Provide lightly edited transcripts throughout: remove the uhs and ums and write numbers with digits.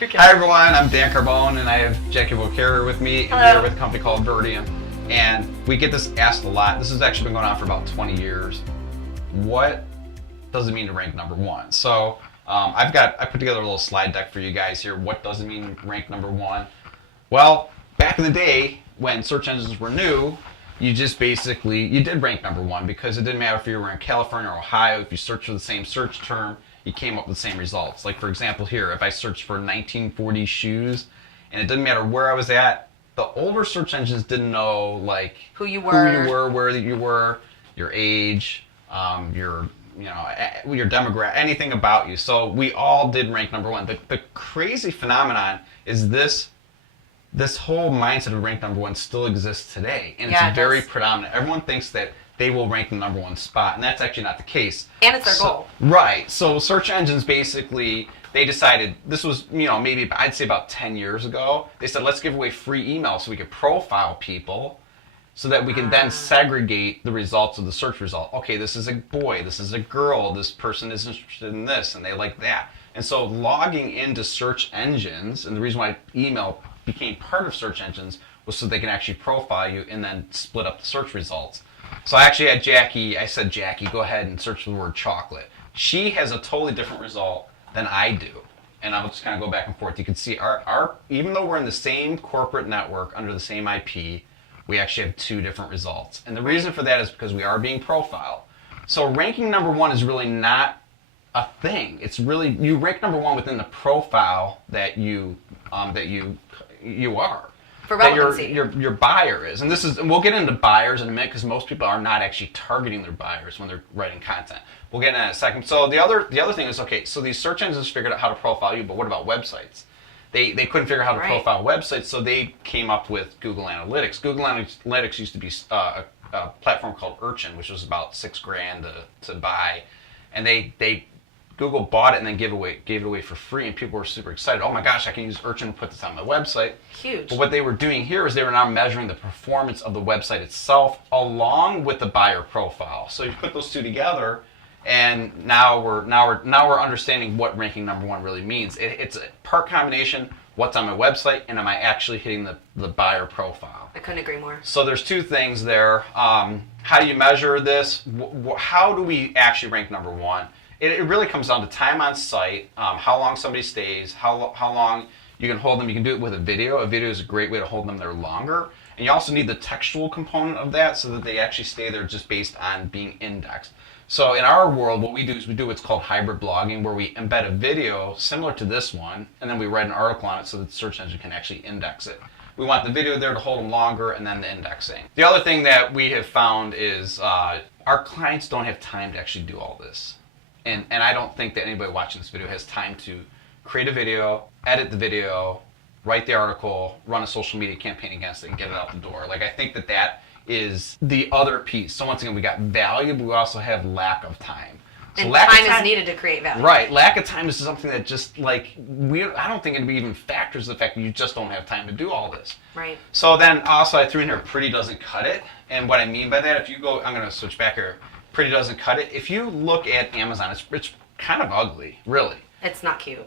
Hi everyone, I'm Dan Carbone and I have Jackie Vocare with me. Hello. And we're with a company called Virteom. And we get this asked a lot. This has actually been going on for about 20 years. What does it mean to rank number one? So I put together a little slide deck for you guys here. What does it mean to rank number one? Well, back in the day when search engines were new, you did rank number one because it didn't matter if you were in California or Ohio. If you searched for the same search term, you came up with the same results. Like for example here, if I searched for 1940 shoes, and it didn't matter where I was at, the older search engines didn't know like who you were, where you were, your age, your demographic, anything about you. So we all did rank number one. The crazy phenomenon is this whole mindset of rank number one still exists today, and it's very predominant. Everyone thinks that they will rank the number one spot, and that's actually not the case. And it's their goal. Right. So search engines basically, they decided, this was, maybe I'd say about 10 years ago, they said, let's give away free email so we could profile people so that we can then segregate the results of the search result. Okay, this is a boy, this is a girl, this person is interested in this, and they like that. And so logging into search engines, and the reason why email became part of search engines was so they can actually profile you and then split up the search results. So I actually had Jackie, I said, Jackie, go ahead and search for the word chocolate. She has a totally different result than I do. And I'll just kind of go back and forth. You can see our even though we're in the same corporate network under the same IP, we actually have two different results. And the reason for that is because we are being profiled. So ranking number one is really not a thing. It's really, you rank number one within the profile that you are. For relevancy. That your buyer is. And we'll get into buyers in a minute because most people are not actually targeting their buyers when they're writing content. We'll get into that in a second. So the other thing is, okay, so these search engines figured out how to profile you, but what about websites? They couldn't figure out how to profile websites, so they came up with Google Analytics. Google Analytics used to be a platform called Urchin, which was about $6,000 to buy, and Google bought it and then gave it away for free, and people were super excited. Oh my gosh, I can use Urchin and put this on my website. Huge. But what they were doing here is they were now measuring the performance of the website itself along with the buyer profile. So you put those two together, and now we're understanding what ranking number one really means. It's a part combination. What's on my website, and am I actually hitting the buyer profile? I couldn't agree more. So there's two things there. How do you measure this? How do we actually rank number one? It really comes down to time on site, how long somebody stays, how long you can hold them. You can do it with a video. A video is a great way to hold them there longer. And you also need the textual component of that so that they actually stay there just based on being indexed. So in our world, what we do is we do what's called hybrid blogging, where we embed a video similar to this one, and then we write an article on it so that the search engine can actually index it. We want the video there to hold them longer, and then the indexing. The other thing that we have found is our clients don't have time to actually do all this. And I don't think that anybody watching this video has time to create a video, edit the video, write the article, run a social media campaign against it, and get it out the door. Like, I think that is the other piece. So once again, we got value, but we also have lack of time. So and time is needed to create value. Right. Lack of time is something that just, like, I don't think it even factors the fact that you just don't have time to do all this. Right. So then also I threw in here, pretty doesn't cut it. And what I mean by that, if you go, I'm going to switch back here. Pretty doesn't cut it. If you look at Amazon, it's kind of ugly, really. It's not cute.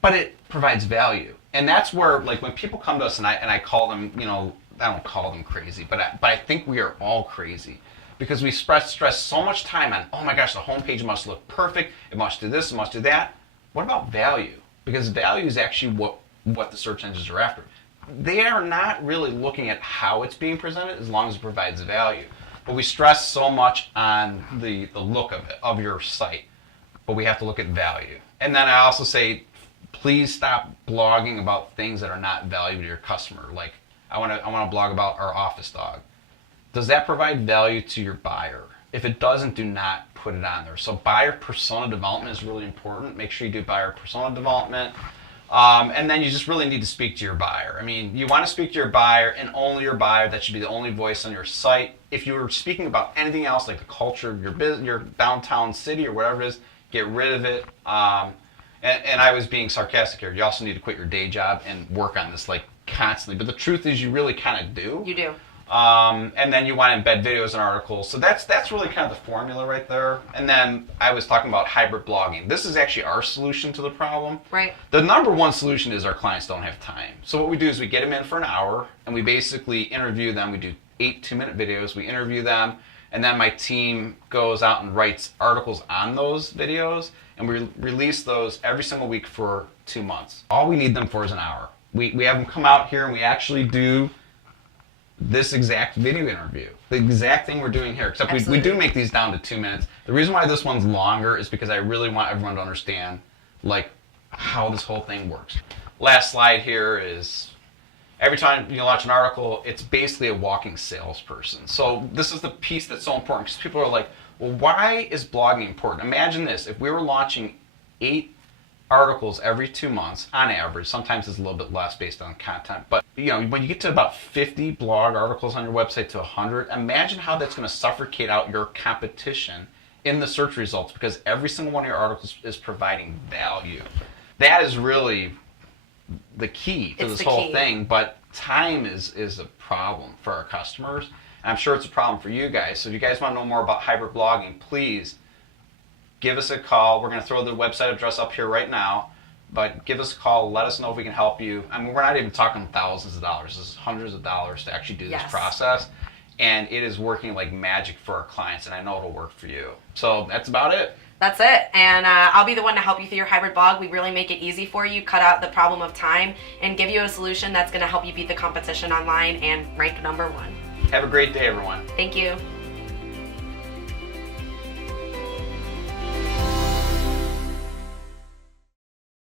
But it provides value. And that's where, like, when people come to us and I call them, I don't call them crazy, but I think we are all crazy. Because we stress so much time on, oh my gosh, the homepage must look perfect, it must do this, it must do that. What about value? Because value is actually what the search engines are after. They are not really looking at how it's being presented as long as it provides value. But we stress so much on the look of it, of your site. But we have to look at value. And then I also say, please stop blogging about things that are not valuable to your customer. Like, I want to blog about our office dog. Does that provide value to your buyer? If it doesn't, do not put it on there. So buyer persona development is really important. Make sure you do buyer persona development. And then you just really need to speak to your buyer. I mean, you want to speak to your buyer and only your buyer. That should be the only voice on your site. If you were speaking about anything else, like the culture of your business, your downtown city or whatever it is, get rid of it. And I was being sarcastic here. You also need to quit your day job and work on this like constantly. But the truth is you really kind of do. You do. And then you want to embed videos and articles. So that's really kind of the formula right there. And then I was talking about hybrid blogging. This is actually our solution to the problem. Right. The number one solution is our clients don't have time. So what we do is we get them in for an hour and we basically interview them. We do 8 2-minute videos. We interview them. And then my team goes out and writes articles on those videos. And we release those every single week for 2 months. All we need them for is an hour. We have them come out here and we actually do this exact video interview. The exact thing we're doing here, except we do make these down to 2 minutes. The reason why this one's longer is because I really want everyone to understand like how this whole thing works. Last slide here is every time you launch an article, it's basically a walking salesperson. So this is the piece that's so important because people are like, well, why is blogging important? Imagine this, if we were launching 8 articles every 2 months on average, sometimes it's a little bit less based on content, but when you get to about 50 blog articles on your website to 100, imagine how that's going to suffocate out your competition in the search results because every single one of your articles is providing value. That is really the key to this whole thing, but time is a problem for our customers, and I'm sure it's a problem for you guys. So if you guys want to know more about hybrid blogging, please give us a call. We're going to throw the website address up here right now, but give us a call. Let us know if we can help you. I mean, we're not even talking thousands of dollars. This is hundreds of dollars to actually do this process, and it is working like magic for our clients, and I know it'll work for you. So that's about it. That's it. And I'll be the one to help you through your hybrid blog. We really make it easy for you, cut out the problem of time, and give you a solution that's going to help you beat the competition online and rank #1. Have a great day, everyone. Thank you.